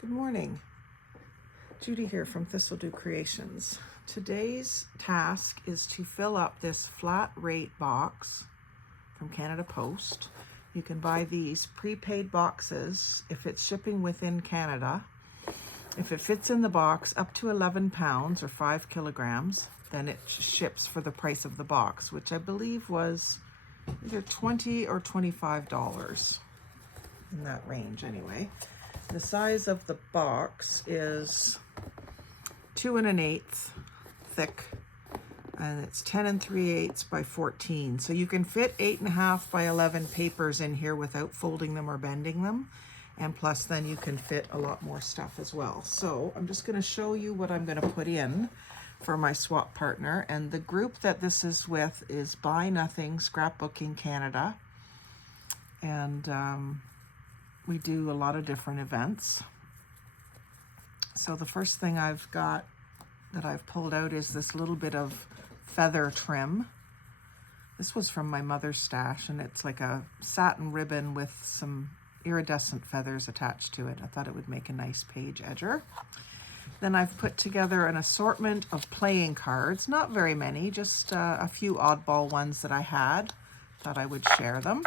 Good morning. Judy here from Thistledew Creations. Today's task is to fill up this flat rate box from Canada Post. You can buy these prepaid boxes if it's shipping within Canada. If it fits in the box up to 11 pounds or 5 kilograms, then it ships for the price of the box, which I believe was either $20 or $25, in that range anyway. The size of the box is 2 1/8 thick, and it's 10 3/8 by 14. So you can fit 8.5 by 11 papers in here without folding them or bending them. And plus then you can fit a lot more stuff as well. So I'm just going to show you what I'm going to put in for my swap partner. And the group that this is with is Buy Nothing Scrapbooking Canada. And we do a lot of different events. So the first thing I've got that I've pulled out is this little bit of feather trim. This was from my mother's stash, and it's like a satin ribbon with some iridescent feathers attached to it. I thought it would make a nice page edger. Then I've put together an assortment of playing cards, not very many, just a few oddball ones that I had. Thought I would share them.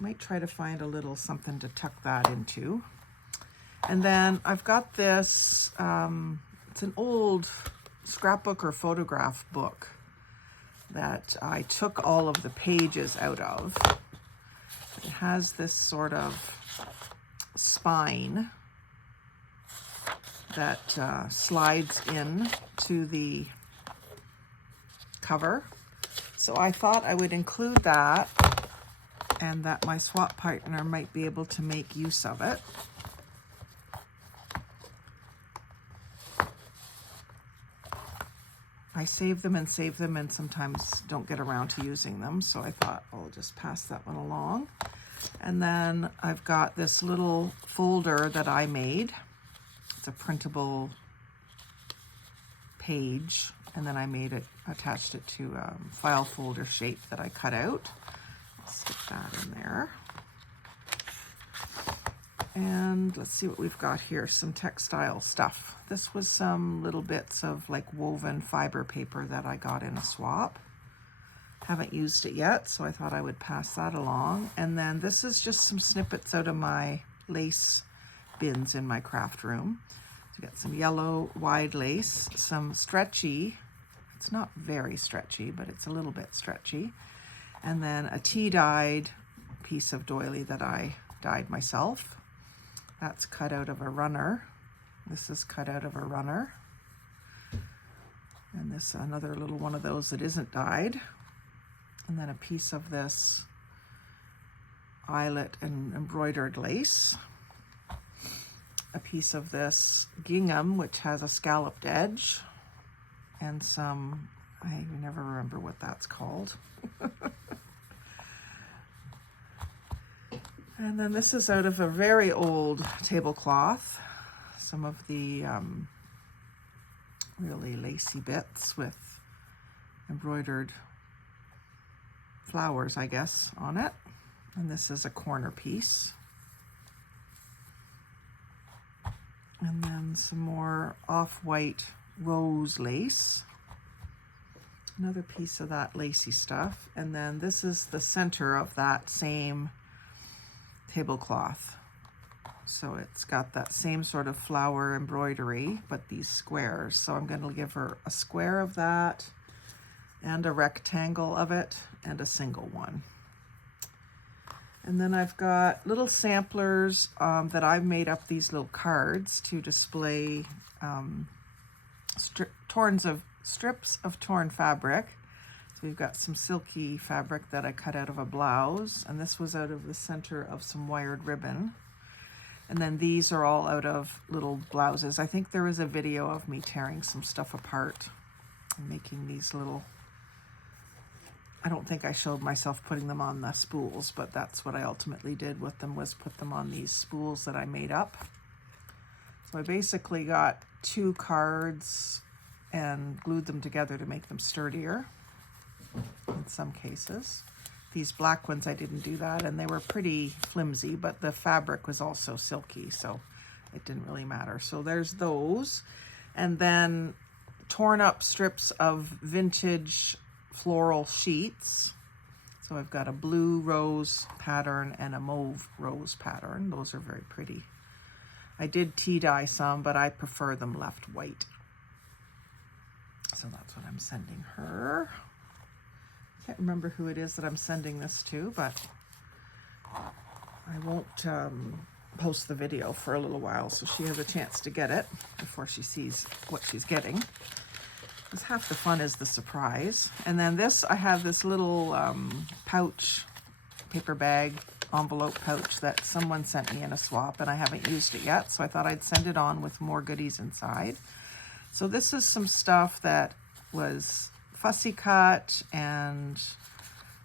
Might try to find a little something to tuck that into. And then I've got this, it's an old scrapbook or photograph book that I took all of the pages out of. It has this sort of spine that slides in to the cover. So I thought I would include that, and that my swap partner might be able to make use of it. I save them and sometimes don't get around to using them, so I thought I'll just pass that one along. And then I've got this little folder that I made. It's a printable page, and then I made it, attached it to a file folder shape that I cut out. Stick that in there. And let's see what we've got here, some textile stuff. This was some little bits of like woven fiber paper that I got in a swap. Haven't used it yet, so I thought I would pass that along. And then this is just some snippets out of my lace bins in my craft room. So you got some yellow wide lace, some stretchy, it's not very stretchy, but it's a little bit stretchy. And then a tea-dyed piece of doily that I dyed myself. That's cut out of a runner. This is cut out of a runner. And this, another little one of those that isn't dyed. And then a piece of this eyelet and embroidered lace. A piece of this gingham, which has a scalloped edge. And some, I never remember what that's called. And then this is out of a very old tablecloth. Some of the really lacy bits with embroidered flowers, I guess, on it. And this is a corner piece. And then some more off-white rose lace. Another piece of that lacy stuff. And then this is the center of that same tablecloth. So it's got that same sort of flower embroidery, but these squares. So I'm going to give her a square of that and a rectangle of it and a single one. And then I've got little samplers that I've made up these little cards to display strips of torn fabric. So we've got some silky fabric that I cut out of a blouse, and this was out of the center of some wired ribbon. And then these are all out of little blouses. I think there was a video of me tearing some stuff apart and making these little, I don't think I showed myself putting them on the spools, but that's what I ultimately did with them, was put them on these spools that I made up. So I basically got 2 cards and glued them together to make them sturdier in some cases. These black ones, I didn't do that, and they were pretty flimsy, but the fabric was also silky, so it didn't really matter. So there's those. And then torn up strips of vintage floral sheets. So I've got a blue rose pattern and a mauve rose pattern. Those are very pretty. I did tea dye some, but I prefer them left white. So that's what I'm sending her. Can't remember who it is that I'm sending this to, but I won't post the video for a little while so she has a chance to get it before she sees what she's getting. Because half the fun is the surprise. And then this, I have this little pouch, paper bag, envelope pouch that someone sent me in a swap, and I haven't used it yet, so I thought I'd send it on with more goodies inside. So this is some stuff that was fussy cut and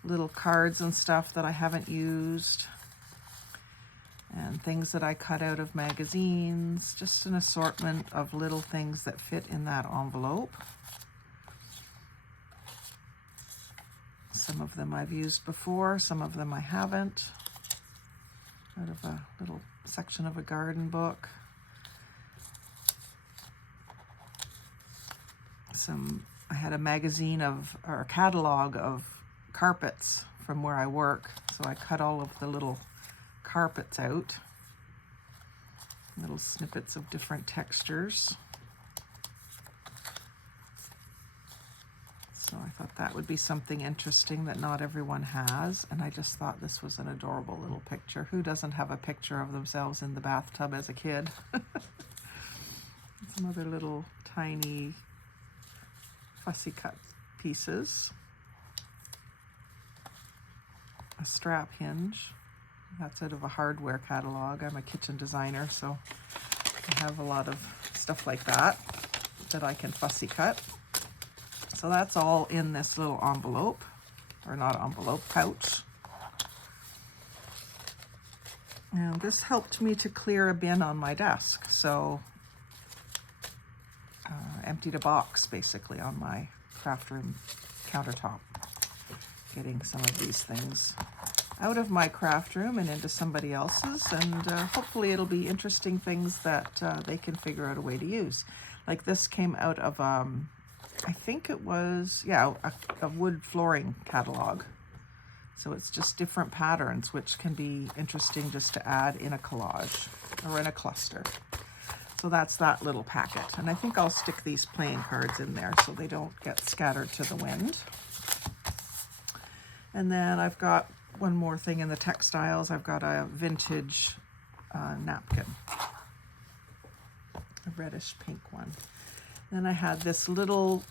little cards and stuff that I haven't used, and things that I cut out of magazines, just an assortment of little things that fit in that envelope. Some of them I've used before, some of them I haven't. Out of a little section of a garden book. I had a magazine or a catalog of carpets from where I work, so I cut all of the little carpets out. Little snippets of different textures. So I thought that would be something interesting that not everyone has, and I just thought this was an adorable little picture. Who doesn't have a picture of themselves in the bathtub as a kid? Some other little tiny fussy cut pieces. A strap hinge. That's out of a hardware catalog. I'm a kitchen designer, so I have a lot of stuff like that I can fussy cut. So that's all in this little envelope, or not envelope, pouch. And this helped me to clear a bin on my desk. So emptied a box basically on my craft room countertop, getting some of these things out of my craft room and into somebody else's, and hopefully it'll be interesting things that they can figure out a way to use. Like this came out of I think it was, yeah, a wood flooring catalog. So it's just different patterns, which can be interesting just to add in a collage or in a cluster. So that's that little packet. And I think I'll stick these playing cards in there so they don't get scattered to the wind. And then I've got one more thing in the textiles. I've got a vintage napkin, a reddish pink one. Then I had this little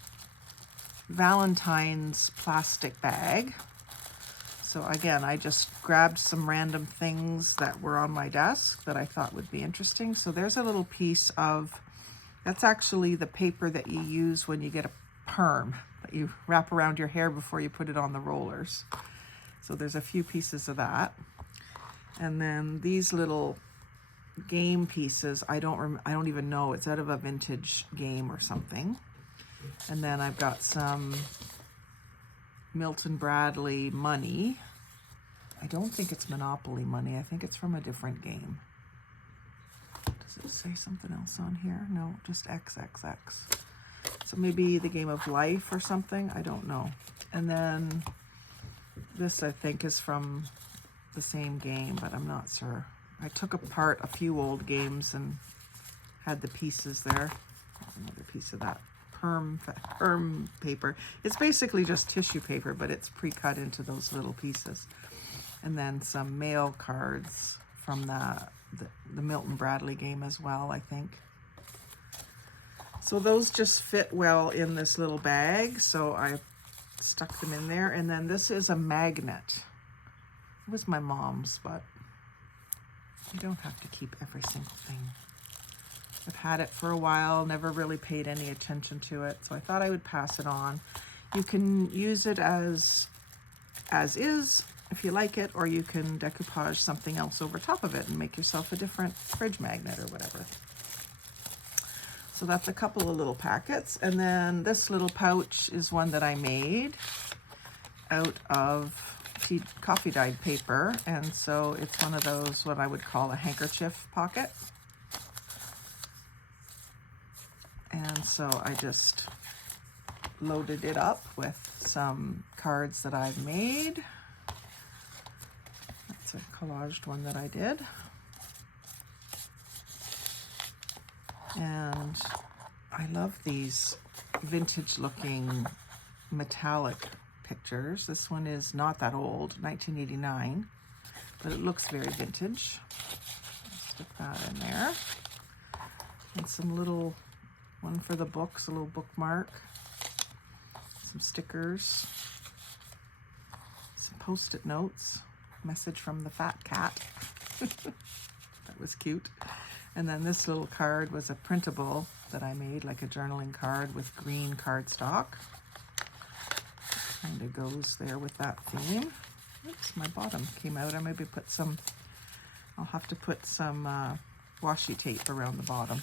Valentine's plastic bag. So again, I just grabbed some random things that were on my desk that I thought would be interesting. So there's a little piece of, that's actually the paper that you use when you get a perm, that you wrap around your hair before you put it on the rollers. So there's a few pieces of that. And then these little game pieces, I don't even know, it's out of a vintage game or something. And then I've got some Milton Bradley money. I don't think it's Monopoly money. I think it's from a different game. Does it say something else on here? No, just XXX. So maybe the game of life or something. I don't know. And then this, I think, is from the same game, but I'm not sure. I took apart a few old games and had the pieces there. There's another piece of that perm paper. It's basically just tissue paper, but it's pre-cut into those little pieces. And then some mail cards from the Milton Bradley game as well, I think. So those just fit well in this little bag, so I stuck them in there. And then this is a magnet. It was my mom's, but you don't have to keep every single thing. I've had it for a while, never really paid any attention to it, so I thought I would pass it on. You can use it as is, if you like it, or you can decoupage something else over top of it and make yourself a different fridge magnet or whatever. So that's a couple of little packets. And then this little pouch is one that I made out of coffee dyed paper, and so it's one of those what I would call a handkerchief pocket. And so I just loaded it up with some cards that I've made. That's a collaged one that I did. And I love these vintage looking metallic pictures. This one is not that old, 1989, but it looks very vintage. Stick that in there. And some little, one for the books, a little bookmark, some stickers, some post-it notes, message from the fat cat. That was cute. And then this little card was a printable that I made, like a journaling card with green cardstock. Kind of goes there with that theme. Oops, my bottom came out. I maybe put some, I'll have to put some washi tape around the bottom.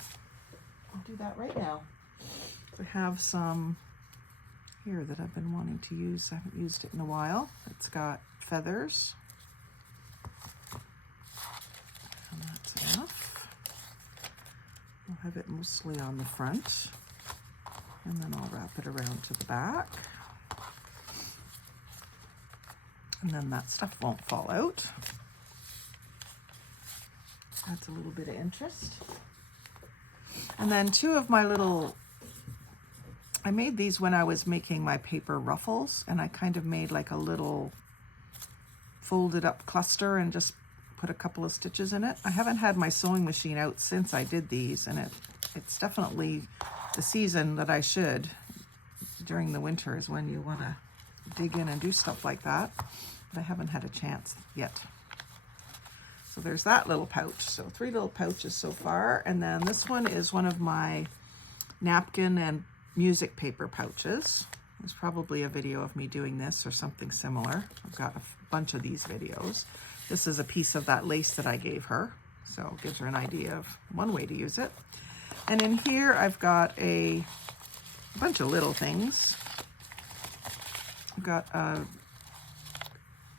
I'll do that right now. I have some here that I've been wanting to use. I haven't used it in a while. It's got feathers. And that's enough. I'll have it mostly on the front. And then I'll wrap it around to the back. And then that stuff won't fall out. Adds a little bit of interest. And then two of my little, I made these when I was making my paper ruffles, and I kind of made like a little folded up cluster and just put a couple of stitches in it. I haven't had my sewing machine out since I did these, and it's definitely the season that I should. During the winter is when you want to dig in and do stuff like that, but I haven't had a chance yet. So there's that little pouch. So 3 little pouches so far. And then this one is one of my napkin and music paper pouches. There's probably a video of me doing this or something similar. I've got a bunch of these videos. This is a piece of that lace that I gave her. So it gives her an idea of one way to use it. And in here I've got a bunch of little things. I've got a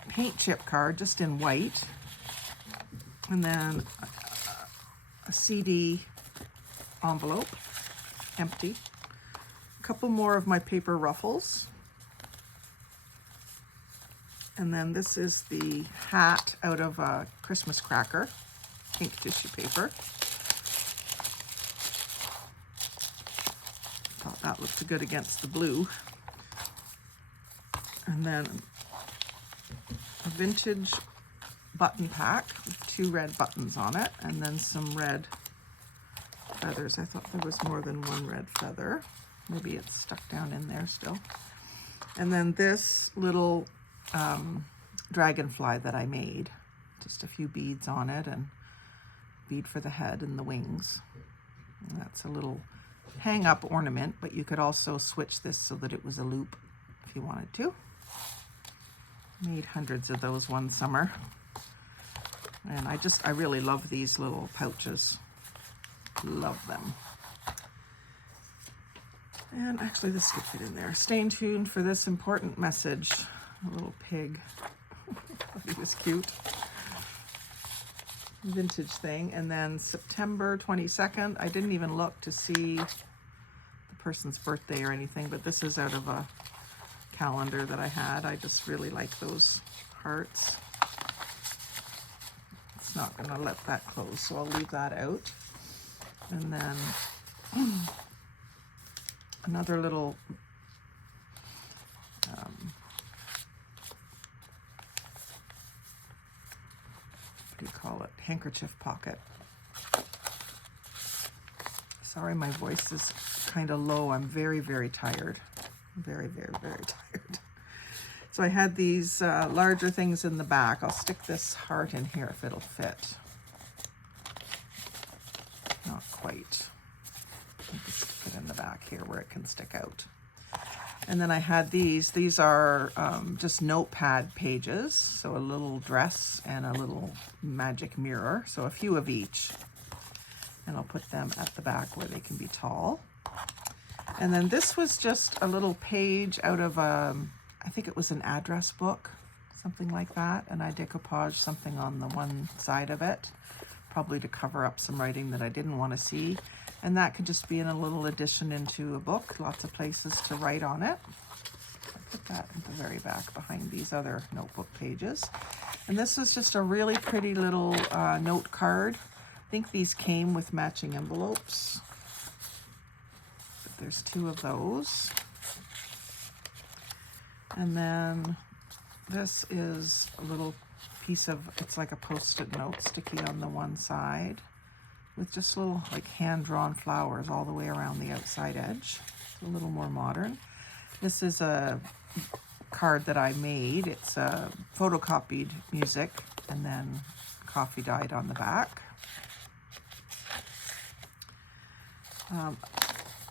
paint chip card just in white. And then a CD envelope, empty. A couple more of my paper ruffles. And then this is the hat out of a Christmas cracker, pink tissue paper. Thought that looked good against the blue. And then a vintage button pack with 2 red buttons on it, and then some red feathers. I thought there was more than one red feather. Maybe it's stuck down in there still. And then this little dragonfly that I made. Just a few beads on it, and bead for the head and the wings. And that's a little hang-up ornament, but you could also switch this so that it was a loop if you wanted to. Made hundreds of those one summer. And I really love these little pouches. Love them. And actually this could fit in there. Stay tuned for this important message. A little pig. He was cute. Vintage thing. And then September 22nd. I didn't even look to see the person's birthday or anything, but this is out of a calendar that I had. I just really like those hearts. It's not going to let that close, so I'll leave that out. And then another little what do you call it? Handkerchief pocket. Sorry, my voice is kind of low. I'm very, very tired. Very, very, very tired. So I had these larger things in the back. I'll stick this heart in here if it'll fit. Not quite. I'll just stick it in the back here where it can stick out. And then I had these. These are just notepad pages. So a little dress and a little magic mirror. So a few of each. And I'll put them at the back where they can be tall. And then this was just a little page out of I think it was an address book, something like that. And I decoupaged something on the one side of it. probably to cover up some writing that I didn't want to see. And that could just be in a little addition into a book, lots of places to write on it. I'll put that at the very back behind these other notebook pages. And this is just a really pretty little note card. I think these came with matching envelopes. But there's 2 of those. And then this is a little piece of, it's like a post-it note sticky on the one side with just little like hand-drawn flowers all the way around the outside edge. It's a little more modern. This is a card that I made. It's photocopied music and then coffee dyed on the back.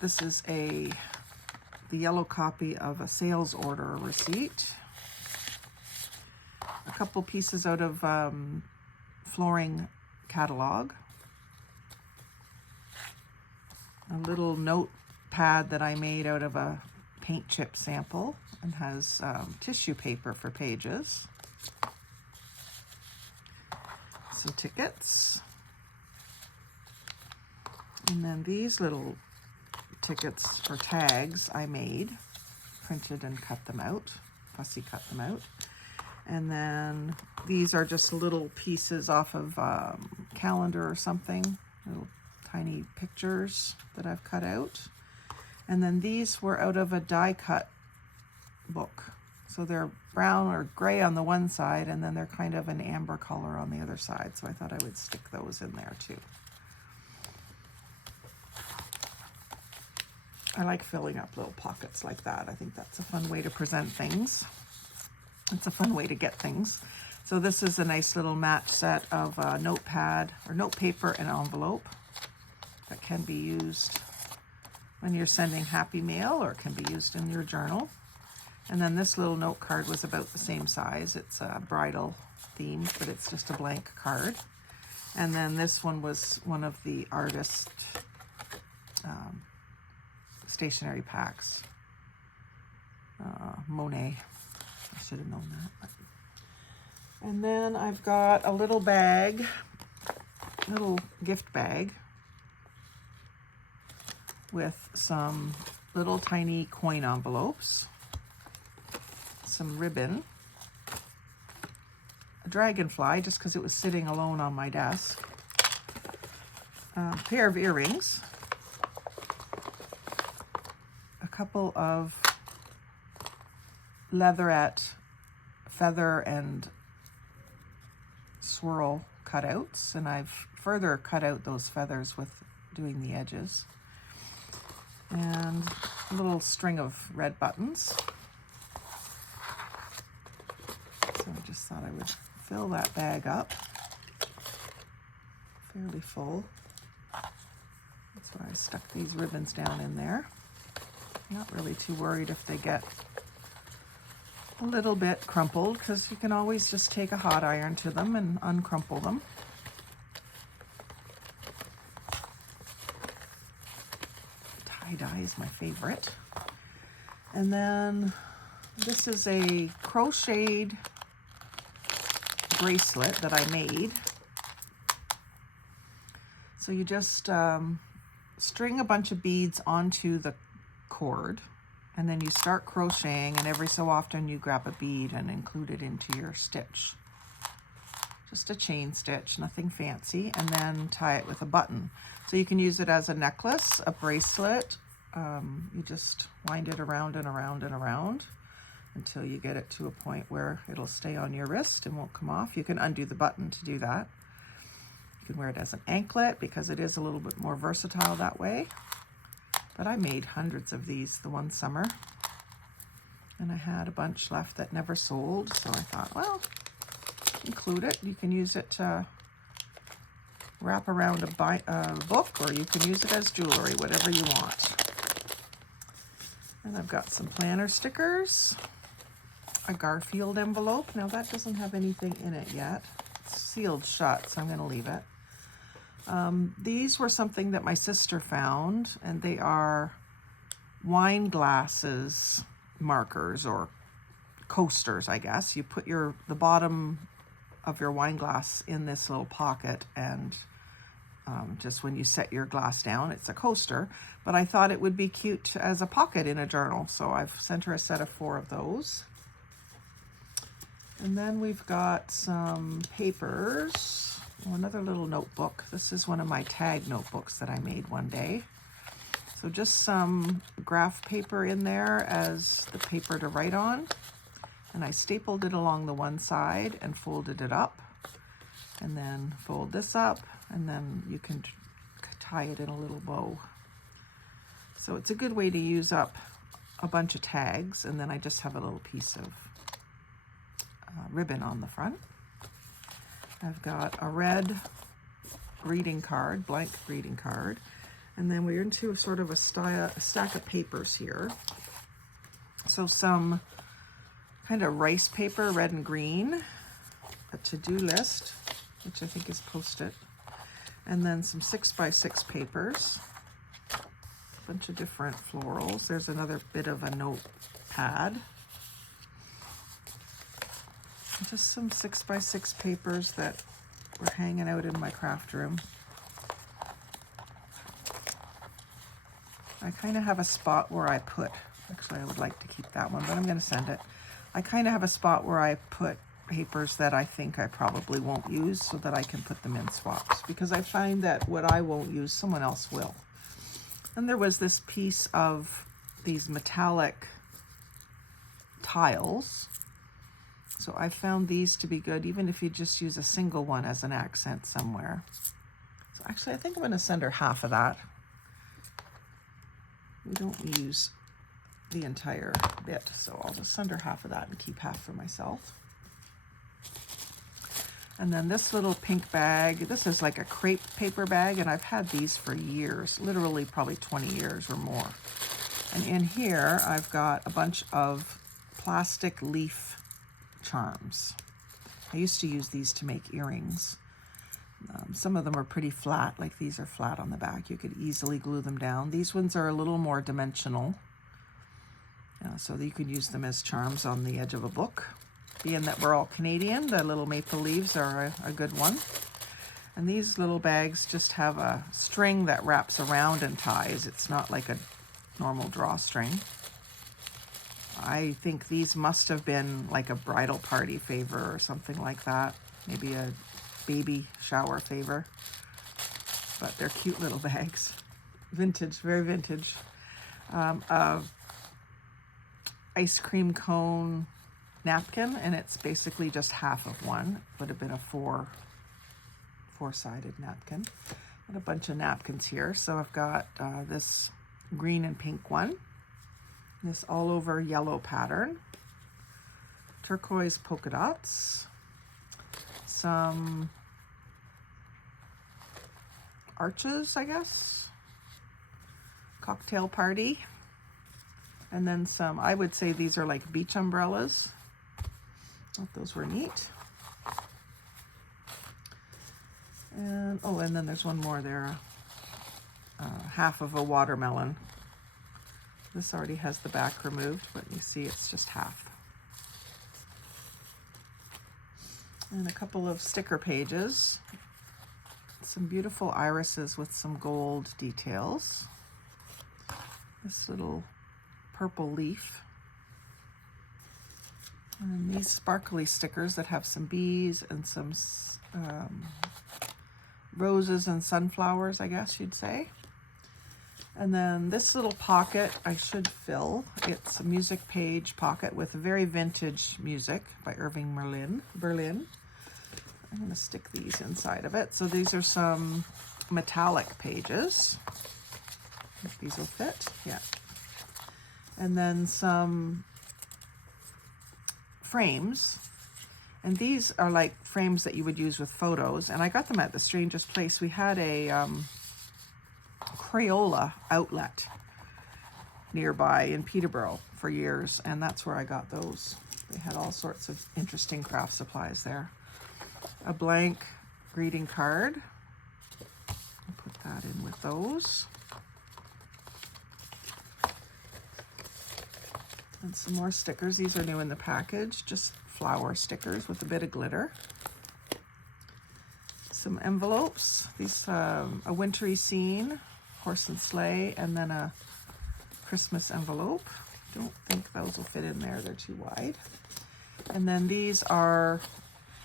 This is the yellow copy of a sales order receipt. A couple pieces out of flooring catalog. A little notepad that I made out of a paint chip sample and has tissue paper for pages. Some tickets. And then these little tickets or tags I made, printed and cut them out, fussy cut them out. And then these are just little pieces off of calendar or something, little tiny pictures that I've cut out. And then these were out of a die cut book. So they're brown or gray on the one side, and then they're kind of an amber color on the other side. So I thought I would stick those in there too. I like filling up little pockets like that. I think that's a fun way to present things. It's a fun way to get things. So this is a nice little match set of notepad or note paper and envelope that can be used when you're sending happy mail, or it can be used in your journal. And then this little note card was about the same size. It's a bridal themed, but it's just a blank card. And then this one was one of the artist stationery packs. Monet. I should have known that. And then I've got a little bag, little gift bag with some little tiny coin envelopes, some ribbon, a dragonfly just because it was sitting alone on my desk, a pair of earrings, a couple of leatherette feather and swirl cutouts, and I've further cut out those feathers with doing the edges, and a little string of red buttons. So I just thought I would fill that bag up, fairly full. That's why I stuck these ribbons down in there. Not really too worried if they get a little bit crumpled, because you can always just take a hot iron to them and uncrumple them. Tie-dye is my favorite. And then this is a crocheted bracelet that I made. So you just string a bunch of beads onto the cord, and then you start crocheting, and every so often you grab a bead and include it into your stitch. Just a chain stitch, nothing fancy, and then tie it with a button. So you can use it as a necklace, a bracelet. You just wind it around and around and around until you get it to a point where it'll stay on your wrist and won't come off. You can undo the button to do that. You can wear it as an anklet because it is a little bit more versatile that way. But I made hundreds of these the one summer, and I had a bunch left that never sold, so I thought, well, include it. You can use it to wrap around a book, or you can use it as jewelry, whatever you want. And I've got some planner stickers, a Garfield envelope. Now that doesn't have anything in it yet. It's sealed shut, so I'm going to leave it. These were something that my sister found, and they are wine glasses markers, or coasters, I guess. You put the bottom of your wine glass in this little pocket, and just when you set your glass down. It's a coaster, but I thought it would be cute as a pocket in a journal, so I've sent her a set of 4 of those. And then we've got some papers. Oh, another little notebook. This is one of my tag notebooks that I made one day. So just some graph paper in there as the paper to write on. And I stapled it along the one side and folded it up. And then fold this up, and then you can tie it in a little bow. So it's a good way to use up a bunch of tags, and then I just have a little piece of ribbon on the front. I've got a red greeting card, blank greeting card, and then we're into sort of a stack of papers here. So some kind of rice paper, red and green, a to-do list, which I think is Post-it, and then some 6x6 papers, a bunch of different florals. There's another bit of a notepad, just some 6x6 papers that were hanging out in my craft room. I kind of have a spot where I put, actually I would like to keep that one, but I'm going to send it. I kind of have a spot where I put papers that I think I probably won't use so that I can put them in swaps, because I find that what I won't use, someone else will. And there was this piece of these metallic tiles. So I found these to be good, even if you just use a single one as an accent somewhere. So actually, I think I'm going to send her half of that. We don't use the entire bit, so I'll just send her half of that and keep half for myself. And then this little pink bag, this is like a crepe paper bag, and I've had these for years, literally probably 20 years or more. And in here, I've got a bunch of plastic leaf charms. I used to use these to make earrings. Some of them are pretty flat, like these are flat on the back. You could easily glue them down. These ones are a little more dimensional, so that you could use them as charms on the edge of a book. Being that we're all Canadian, the little maple leaves are a good one. And these little bags just have a string that wraps around and ties. It's not like a normal drawstring. I think these must have been like a bridal party favor or something like that. Maybe a baby shower favor. But they're cute little bags. Vintage, very vintage. Ice cream cone napkin, and it's basically just half of one. Would have been a four-sided napkin. And a bunch of napkins here. So I've got this green and pink one, this all over yellow pattern, turquoise polka dots, some arches, I guess, cocktail party, and then some, I would say these are like beach umbrellas. Thought those were neat. And oh, and then there's one more there, half of a watermelon. This already has the back removed, but you see it's just half. And a couple of sticker pages. Some beautiful irises with some gold details. This little purple leaf. And these sparkly stickers that have some bees and some roses and sunflowers, I guess you'd say. And then this little pocket I should fill. It's a music page pocket with very vintage music by Irving Berlin. I'm going to stick these inside of it. So these are some metallic pages. If these will fit, yeah. And then some frames. And these are like frames that you would use with photos. And I got them at the strangest place. We had a Crayola outlet nearby in Peterborough for years, and that's where I got those. They had all sorts of interesting craft supplies there. A blank greeting card. I'll put that in with those. And some more stickers. These are new in the package, just flower stickers with a bit of glitter. some envelopes. These, a wintry scene, horse and sleigh, and then a Christmas envelope. Don't think those will fit in there, they're too wide. And then these are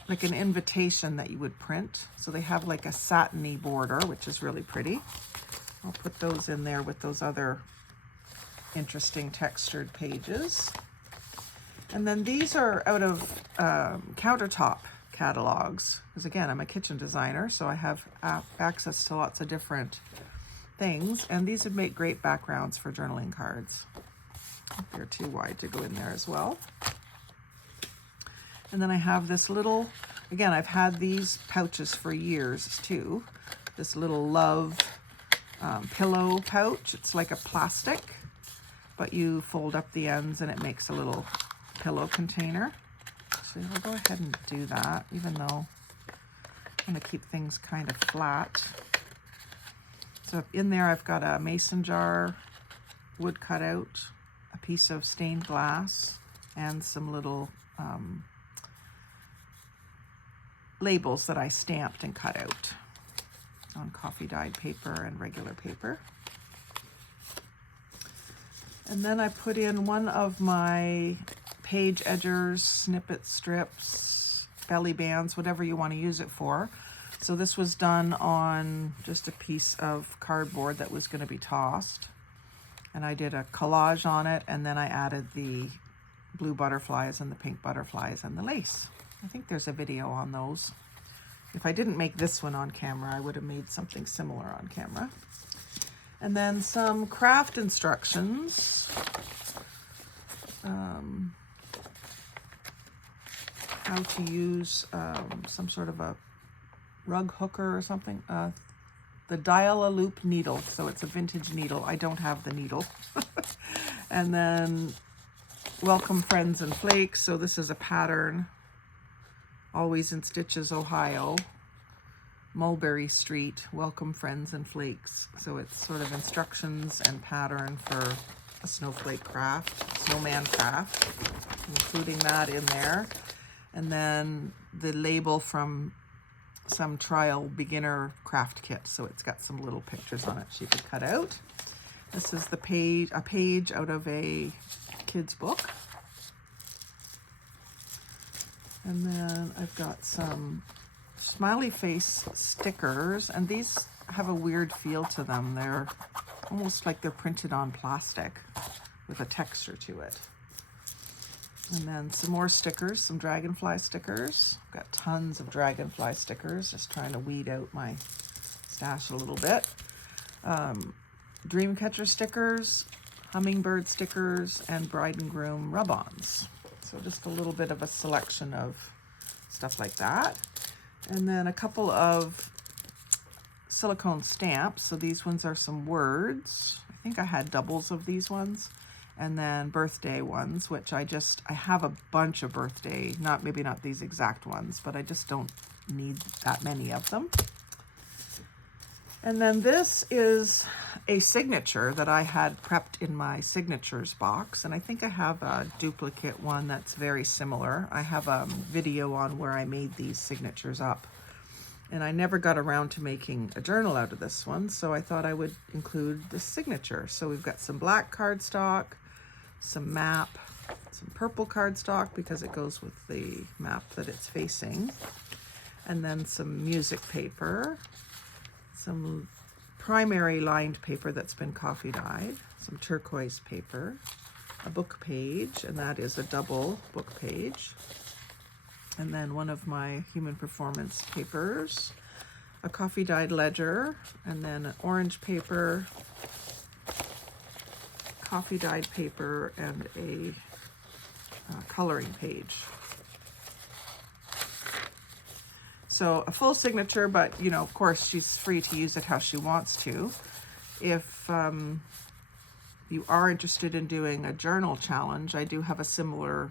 like an invitation that you would print. So they have like a satiny border, which is really pretty. I'll put those in there with those other interesting textured pages. And then these are out of countertop catalogs, because again, I'm a kitchen designer, so I have access to lots of different things, and these would make great backgrounds for journaling cards. They're too wide to go in there as well. And then I have this little, again, I've had these pouches for years too, this little love pillow pouch. It's like a plastic, but you fold up the ends and it makes a little pillow container. So I'll go ahead and do that, even though I'm going to keep things kind of flat. So in there I've got a mason jar, wood cutout, a piece of stained glass, and some little labels that I stamped and cut out on coffee dyed paper and regular paper. And then I put in one of my page edgers, snippet strips, belly bands, whatever you want to use it for. So this was done on just a piece of cardboard that was going to be tossed. And I did a collage on it, and then I added the blue butterflies and the pink butterflies and the lace. I think there's a video on those. If I didn't make this one on camera, I would have made something similar on camera. And then some craft instructions. How to use some sort of a rug hooker or something. The dial-a-loop needle, so it's a vintage needle. I don't have the needle. And then welcome friends and flakes. So this is a pattern. Always in Stitches, Ohio. Mulberry Street, welcome friends and flakes. So it's sort of instructions and pattern for a snowflake craft, snowman craft, including that in there. And then the label from some trial beginner craft kit. So it's got some little pictures on it she could cut out. This is the page, a page out of a kid's book. And then I've got some smiley face stickers, and these have a weird feel to them. They're almost like they're printed on plastic with a texture to it. And then some more stickers, some dragonfly stickers. I've got tons of dragonfly stickers, just trying to weed out my stash a little bit. Dreamcatcher stickers, hummingbird stickers, and bride and groom rub-ons. So just a little bit of a selection of stuff like that. And then a couple of silicone stamps. So these ones are some words. I think I had doubles of these ones. And then birthday ones, which I have a bunch of birthday, maybe not these exact ones, but I just don't need that many of them. And then this is a signature that I had prepped in my signatures box. And I think I have a duplicate one that's very similar. I have a video on where I made these signatures up. And I never got around to making a journal out of this one, so I thought I would include the signature. So we've got some black cardstock, some map, some purple cardstock because it goes with the map that it's facing, and then some music paper, some primary lined paper that's been coffee dyed, some turquoise paper, a book page, and that is a double book page, and then one of my human performance papers, a coffee dyed ledger, and then an orange paper, coffee dyed paper, and a coloring page. So a full signature, but you know, of course, she's free to use it how she wants to. If you are interested in doing a journal challenge, I do have a similar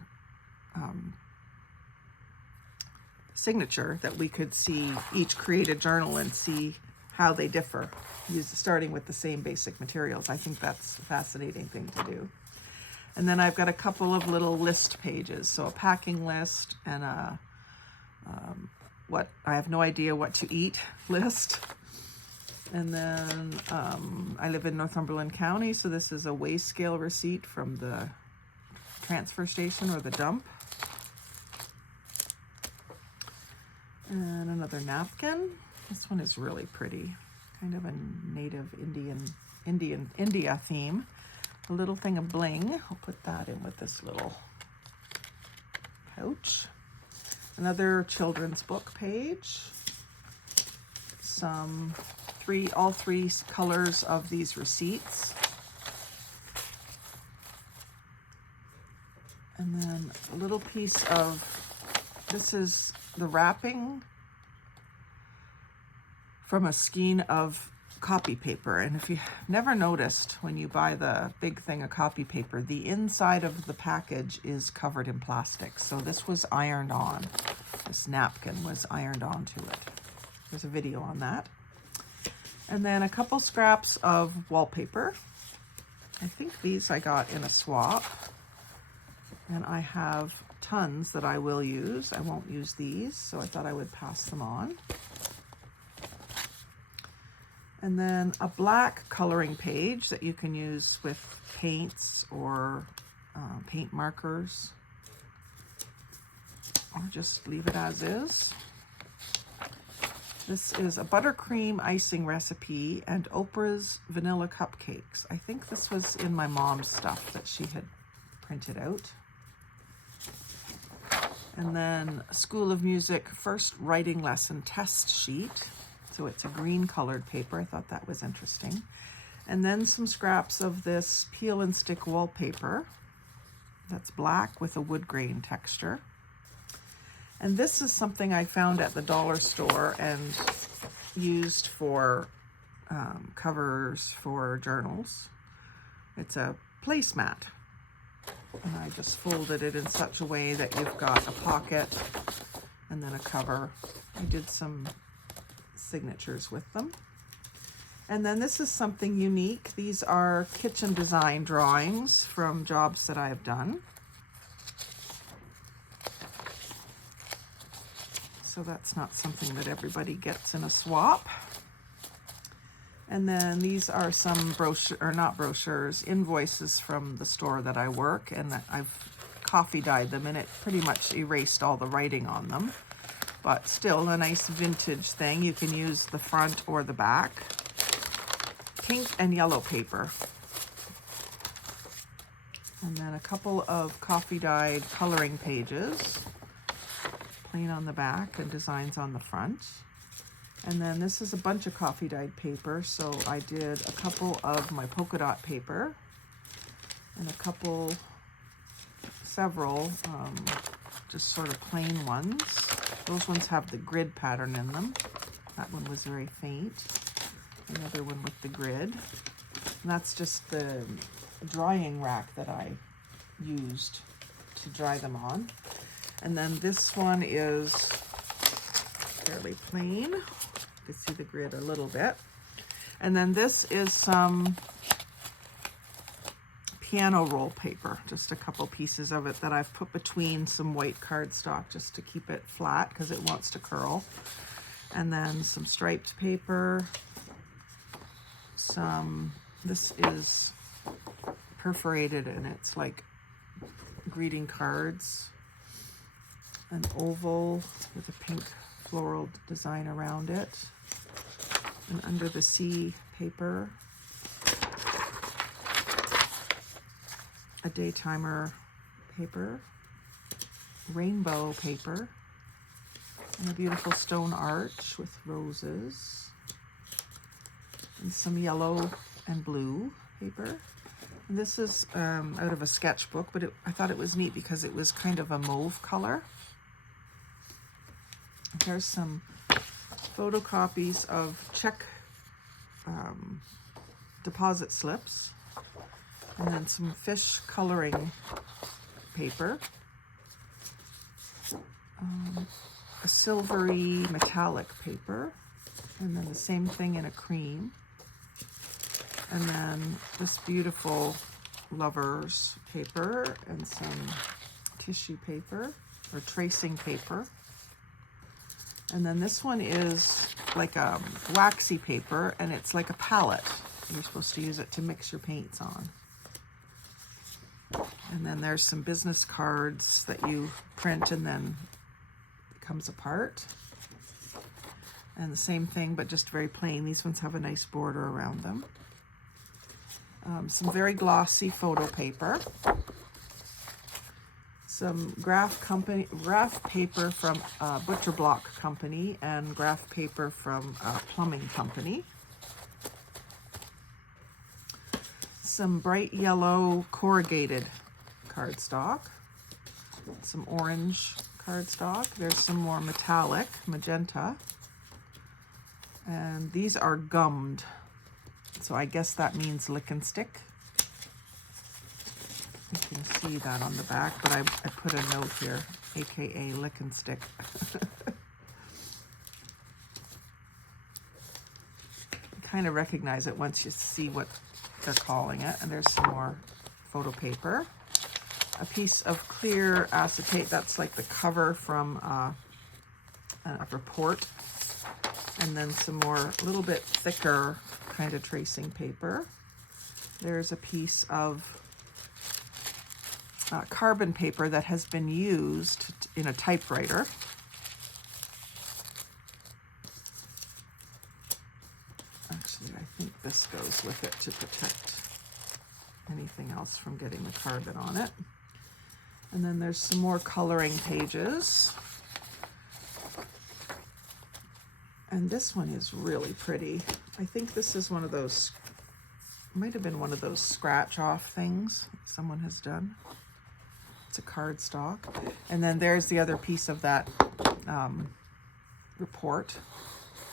signature that we could see each create a journal and see how they differ, starting with the same basic materials. I think that's a fascinating thing to do. And then I've got a couple of little list pages, so a packing list and a what I have no idea what to eat list. And then I live in Northumberland County, so this is a weigh scale receipt from the transfer station or the dump. And another napkin. This one is really pretty, kind of a native India theme. A little thing of bling. I'll put that in with this little pouch. Another children's book page. All three colors of these receipts. And then a little piece of, this is the wrapping from a skein of copy paper. And if you've never noticed, when you buy the big thing of copy paper, the inside of the package is covered in plastic. So this was ironed on. This napkin was ironed onto it. There's a video on that. And then a couple scraps of wallpaper. I think these I got in a swap. And I have tons that I will use. I won't use these, so I thought I would pass them on. And then a black coloring page that you can use with paints or paint markers, or just leave it as is. This is a buttercream icing recipe and Oprah's vanilla cupcakes. I think this was in my mom's stuff that she had printed out. And then School of Music first writing lesson test sheet. So it's a green colored paper. I thought that was interesting. And then some scraps of this peel and stick wallpaper. That's black with a wood grain texture. And this is something I found at the dollar store and used for covers for journals. It's a placemat. And I just folded it in such a way that you've got a pocket and then a cover. I did some signatures with them. And then this is something unique. These are kitchen design drawings from jobs that I have done. So that's not something that everybody gets in a swap. And then these are some brochures, invoices from the store that I work, and I've coffee dyed them, and it pretty much erased all the writing on them. But still a nice vintage thing. You can use the front or the back. Pink and yellow paper. And then a couple of coffee dyed coloring pages. Plain on the back and designs on the front. And then this is a bunch of coffee dyed paper. So I did a couple of my polka dot paper and several just sort of plain ones. Those ones have the grid pattern in them. That one was very faint. Another one with the grid. And that's just the drying rack that I used to dry them on. And then this one is fairly plain. You can see the grid a little bit. And then this is some piano roll paper, just a couple pieces of it that I've put between some white cardstock just to keep it flat because it wants to curl. And then some striped paper. This is perforated and it's like greeting cards. An oval with a pink floral design around it. And under the sea paper. A daytimer paper. Rainbow paper. And a beautiful stone arch with roses. And some yellow and blue paper. And this is out of a sketchbook, but I thought it was neat because it was kind of a mauve color. Here's some photocopies of check deposit slips, and then some fish coloring paper, a silvery metallic paper, and then the same thing in a cream, and then this beautiful lover's paper and some tissue paper or tracing paper. And then this one is like a waxy paper, and it's like a palette. You're supposed to use it to mix your paints on. And then there's some business cards that you print and then it comes apart. And the same thing, but just very plain. These ones have a nice border around them. Some very glossy photo paper. Some graph paper from Butcher Block Company and graph paper from Plumbing Company. Some bright yellow corrugated cardstock. Some orange cardstock. There's some more metallic, magenta. And these are gummed. So I guess that means lick and stick. You can see that on the back, but I put a note here, AKA lick and stick. You kind of recognize it once you see what they're calling it. And there's some more photo paper. A piece of clear acetate, that's like the cover from a report. And then some more, a little bit thicker kind of tracing paper. There's a piece of carbon paper that has been used in a typewriter. Actually, I think this goes with it to protect anything else from getting the carbon on it. And then there's some more coloring pages. And this one is really pretty. I think this is one of those, might have been one of those scratch off things someone has done. It's a cardstock. And then there's the other piece of that report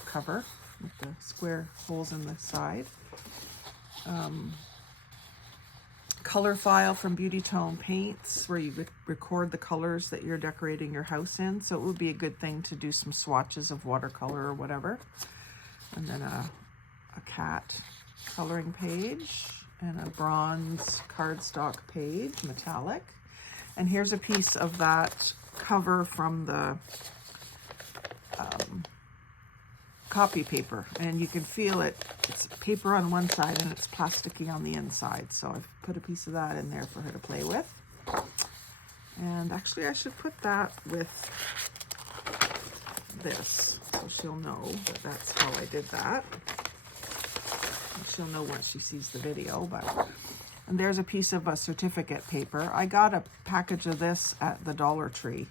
cover with the square holes in the side. Color file from Beauty Tone Paints, where you record the colors that you're decorating your house in. So it would be a good thing to do some swatches of watercolor or whatever. And then a cat coloring page and a bronze cardstock page, metallic. And here's a piece of that cover from the copy paper, and you can feel it. It's paper on one side and it's plasticky on the inside. So I've put a piece of that in there for her to play with. And actually I should put that with this, so she'll know that that's how I did that. She'll know once she sees the video. And there's a piece of a certificate paper. I got a package of this at the Dollar Tree,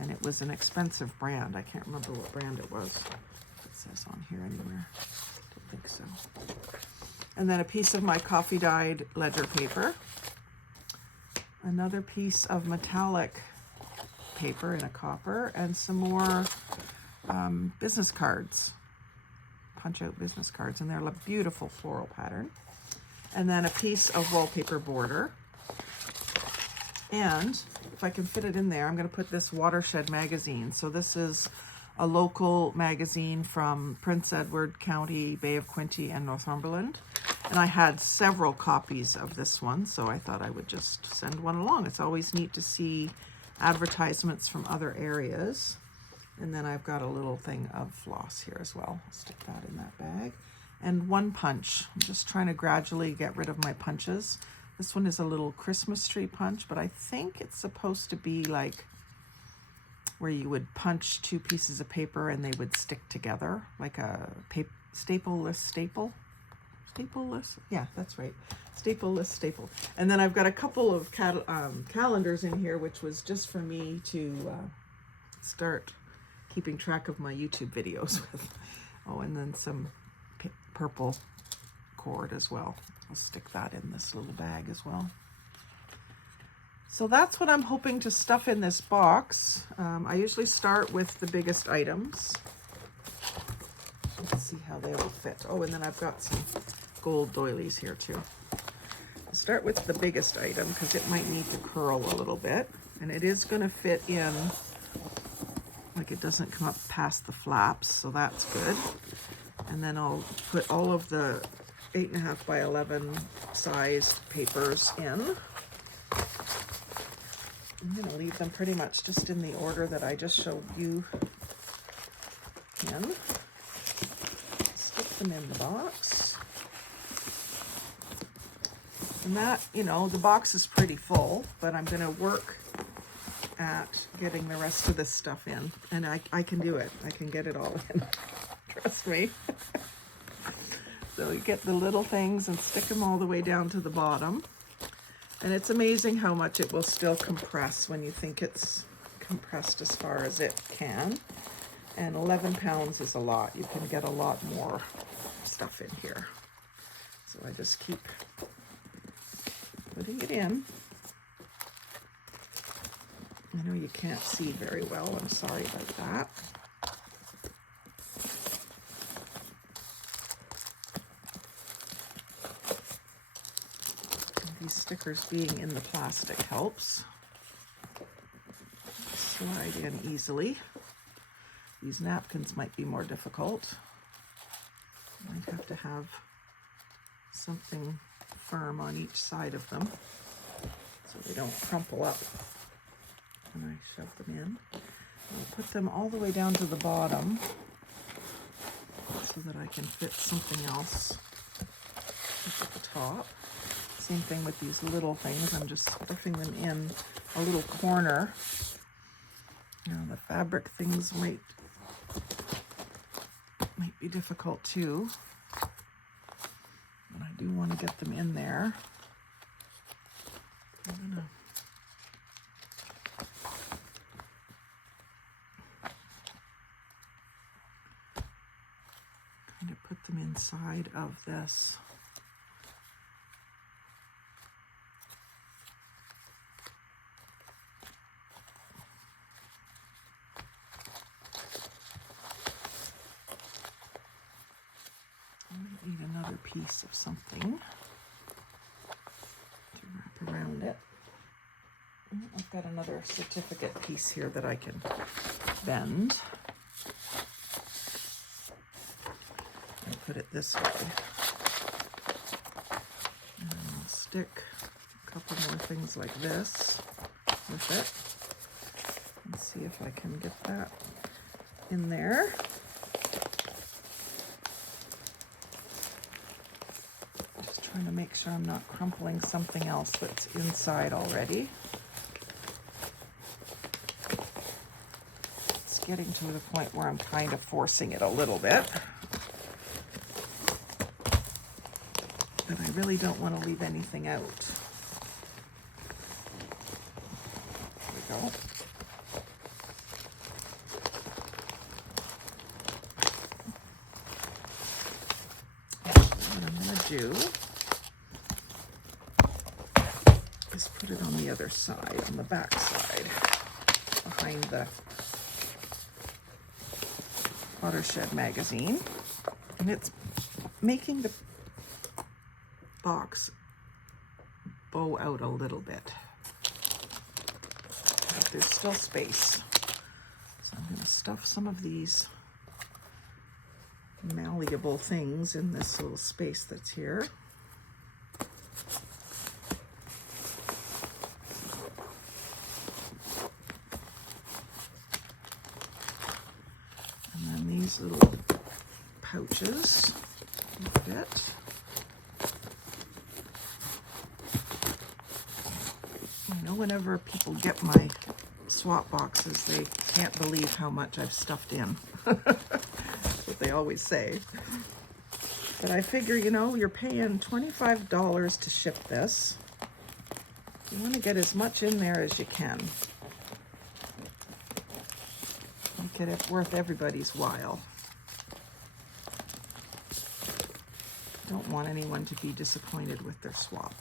and it was an expensive brand. I can't remember what brand it was. It says on here anywhere. Don't think so. And then a piece of my coffee dyed ledger paper. Another piece of metallic paper in a copper, and some more business cards, punch out business cards, and they're a beautiful floral pattern. And then a piece of wallpaper border. And if I can fit it in there, I'm going to put this Watershed magazine. So this is a local magazine from Prince Edward County, Bay of Quinte, and Northumberland. And I had several copies of this one, so I thought I would just send one along. It's always neat to see advertisements from other areas. And then I've got a little thing of floss here as well. I'll stick that in that bag. And one punch. I'm just trying to gradually get rid of my punches. This one is a little Christmas tree punch, but I think it's supposed to be like where you would punch two pieces of paper and they would stick together, like a stapleless staple. Stapleless? Yeah, that's right. Stapleless staple. And then I've got a couple of calendars in here, which was just for me to start keeping track of my YouTube videos with. Oh, and then some purple cord as well. I'll stick that in this little bag as well. So that's what I'm hoping to stuff in this box. I usually start with the biggest items. Let's see how they will fit. Oh, and then I've got some gold doilies here too. I'll start with the biggest item because it might need to curl a little bit. And it is going to fit in, like it doesn't come up past the flaps, so that's good. And then I'll put all of the 8.5 by 11 sized papers in. I'm going to leave them pretty much just in the order that I just showed you in. Stick them in the box. And that, you know, the box is pretty full, but I'm going to work at getting the rest of this stuff in. And I can do it. I can get it all in. Trust me. So you get the little things and stick them all the way down to the bottom. And it's amazing how much it will still compress when you think it's compressed as far as it can. And 11 pounds is a lot. You can get a lot more stuff in here. So I just keep putting it in. I know you can't see very well. I'm sorry about that. These stickers being in the plastic helps. Slide in easily. These napkins might be more difficult. Might have to have something firm on each side of them so they don't crumple up when I shove them in. I'll put them all the way down to the bottom so that I can fit something else at the top. Same thing with these little things. I'm just stuffing them in a little corner. Now the fabric things might be difficult too, but I do want to get them in there. I'm gonna kind of put them inside of this. I need another piece of something to wrap around it. I've got another certificate piece here that I can bend. And put it this way. And I'll stick a couple more things like this with it. And see if I can get that in there. Trying to make sure I'm not crumpling something else that's inside already. It's getting to the point where I'm kind of forcing it a little bit. But I really don't want to leave anything out. There we go. What I'm going to do is put it on the other side, on the back side, behind the Watershed magazine. And it's making the box bow out a little bit. But there's still space. So I'm going to stuff some of these malleable things in this little space that's here. These little pouches fit. You know, whenever people get my swap boxes, they can't believe how much I've stuffed in. That's what they always say. But I figure, you know, you're paying $25 to ship this. You want to get as much in there as you can. Make it worth everybody's while. Don't want anyone to be disappointed with their swap.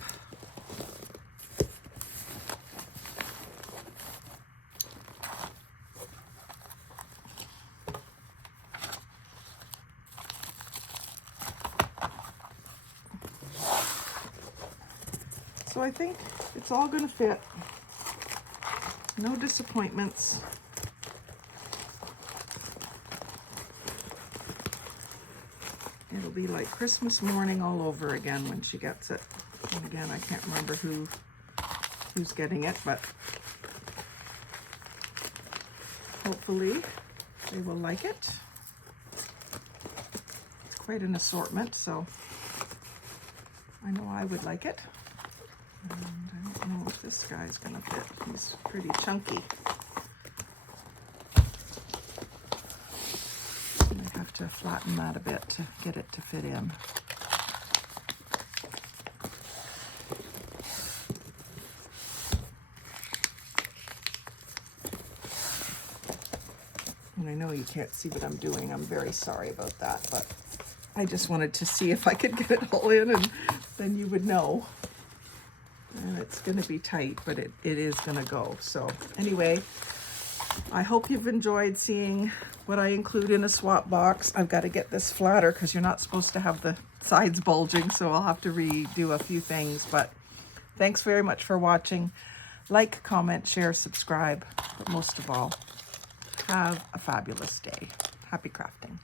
So I think it's all going to fit. No disappointments. It'll be like Christmas morning all over again when she gets it. And again, I can't remember who's getting it, but hopefully they will like it. quite an assortment, so I know I would like it. And I don't know if this guy's gonna fit. He's pretty chunky. Might have to flatten that a bit to get it to fit in. And I know you can't see what I'm doing. I'm very sorry about that, but I just wanted to see if I could get it all in, and then you would know. And it's going to be tight, but it is going to go. So anyway, I hope you've enjoyed seeing what I include in a swap box. I've got to get this flatter because you're not supposed to have the sides bulging, so I'll have to redo a few things. But thanks very much for watching. Like, comment, share, subscribe, but most of all, have a fabulous day. Happy crafting.